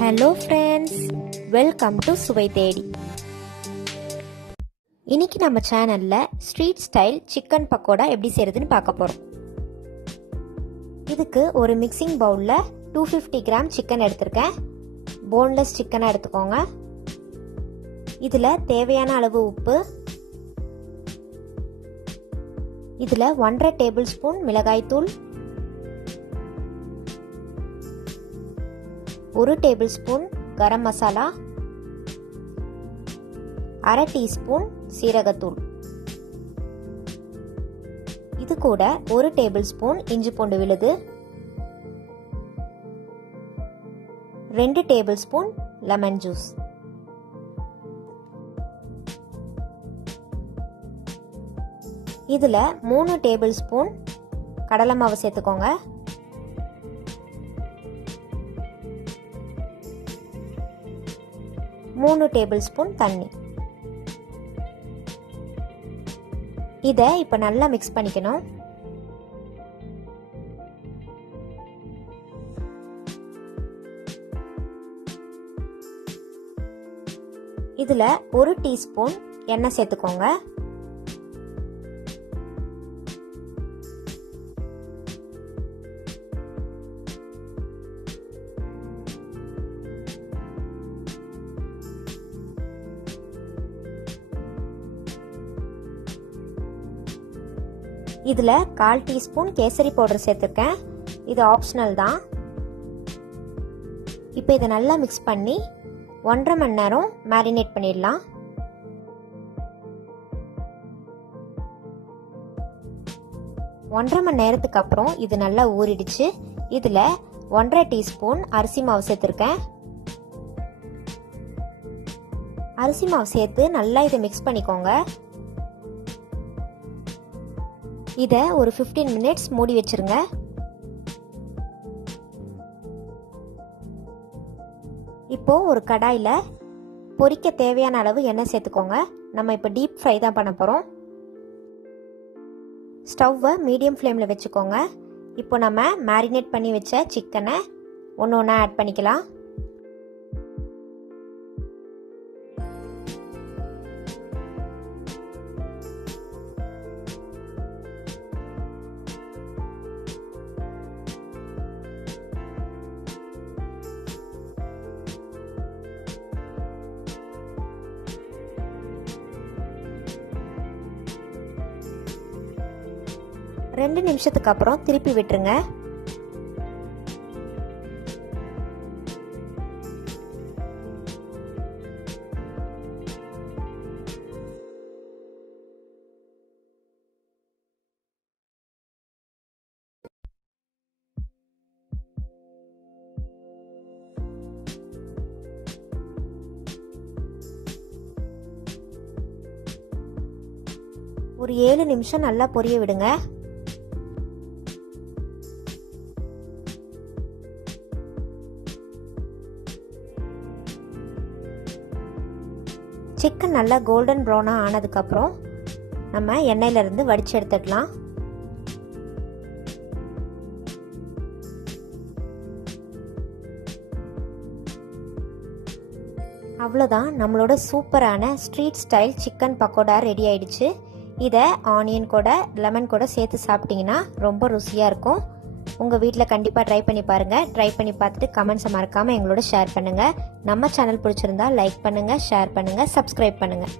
Hello friends, welcome to சுவை தேடி. இன்னைக்கு நம்ம சேனலில் ஸ்ட்ரீட் ஸ்டைல் சிக்கன் பக்கோடா எப்படி செய்கிறதுன்னு பார்க்க போகிறோம். இதுக்கு ஒரு மிக்சிங் பவுலில் 250 கிராம் சிக்கன் எடுத்திருக்கேன். போன்லெஸ் சிக்கனை எடுத்துக்கோங்க. இதில் தேவையான அளவு உப்பு, இதில் 1.5 டேபிள் ஸ்பூன் மிளகாய்த்தூள், 1 table spoon garam masala, 1/2 teaspoon சீரகத்தூள், இது கூட 1 டேபிள் ஸ்பூன் இஞ்சி பூண்டு விழுது, 2 டேபிள் ஸ்பூன் லெமன் ஜூஸ். இதில் 3 டேபிள் ஸ்பூன் கடலை மாவு சேர்த்துக்கோங்க. மூணு டேபிள் ஸ்பூன் தண்ணி. இதை இப்போ நல்லா மிக்ஸ் பண்ணிக்கணும். இதில் 1 டீஸ்பூன் எண்ணெய் சேர்த்துக்கோங்க. இதில் 1/4 டீஸ்பூன் கேசரி பவுடர் சேர்த்துருக்கேன். இது ஆப்ஷனல் தான். இப்போ இதை நல்லா மிக்ஸ் பண்ணி 1.5 மணி நேரம் மேரினேட் பண்ணிடலாம். ஒன்றரை மணி நேரத்துக்கு அப்புறம் இது நல்லா ஊறிடுச்சு. இதில் 1.5 டீஸ்பூன் அரிசி மாவு சேர்த்துருக்கேன். அரிசி மாவு சேர்த்து நல்லா இதை மிக்ஸ் பண்ணிக்கோங்க. இதை ஒரு 15 மினிட்ஸ் மூடி வச்சிருங்க. இப்போ ஒரு கடாயில் பொரிக்க தேவையான அளவு எண்ணெய் சேர்த்துக்கோங்க. நம்ம இப்போ டீப் ஃப்ரை தான் பண்ண போகிறோம். ஸ்டவ்வை மீடியம் ஃப்ளேமில் வச்சுக்கோங்க. இப்போ நம்ம மேரினேட் பண்ணி வச்ச சிக்கனை ஒன்று ஒன்றா ஆட் பண்ணிக்கலாம். ரெண்டு நிமிஷத்துக்கு அப்புறம் திருப்பி விட்டுருங்க. ஒரு 7 நிமிஷம் நல்லா பொரிய விடுங்க. சிக்கன் நல்லா கோல்டன் ப்ரௌனாக ஆனதுக்கப்புறம் நம்ம எண்ணெயிலிருந்து வடித்து எடுத்துக்கலாம். அவ்வளோதான், நம்மளோட சூப்பரான street style chicken pakoda ready ஆயிடுச்சு. இதை ஆனியன் கூட லெமன் கூட சேர்த்து சாப்பிட்டிங்கன்னா ரொம்ப ருசியாக இருக்கும். உங்கள் வீட்டில் கண்டிப்பாக ட்ரை பண்ணி பாருங்கள். ட்ரை பண்ணி பார்த்துட்டு கமெண்ட்ஸை மறக்காமல் எங்களோட ஷேர் பண்ணுங்கள். நம்ம சேனல் பிடிச்சிருந்தா லைக் பண்ணுங்கள், ஷேர் பண்ணுங்கள், சப்ஸ்கிரைப் பண்ணுங்கள்.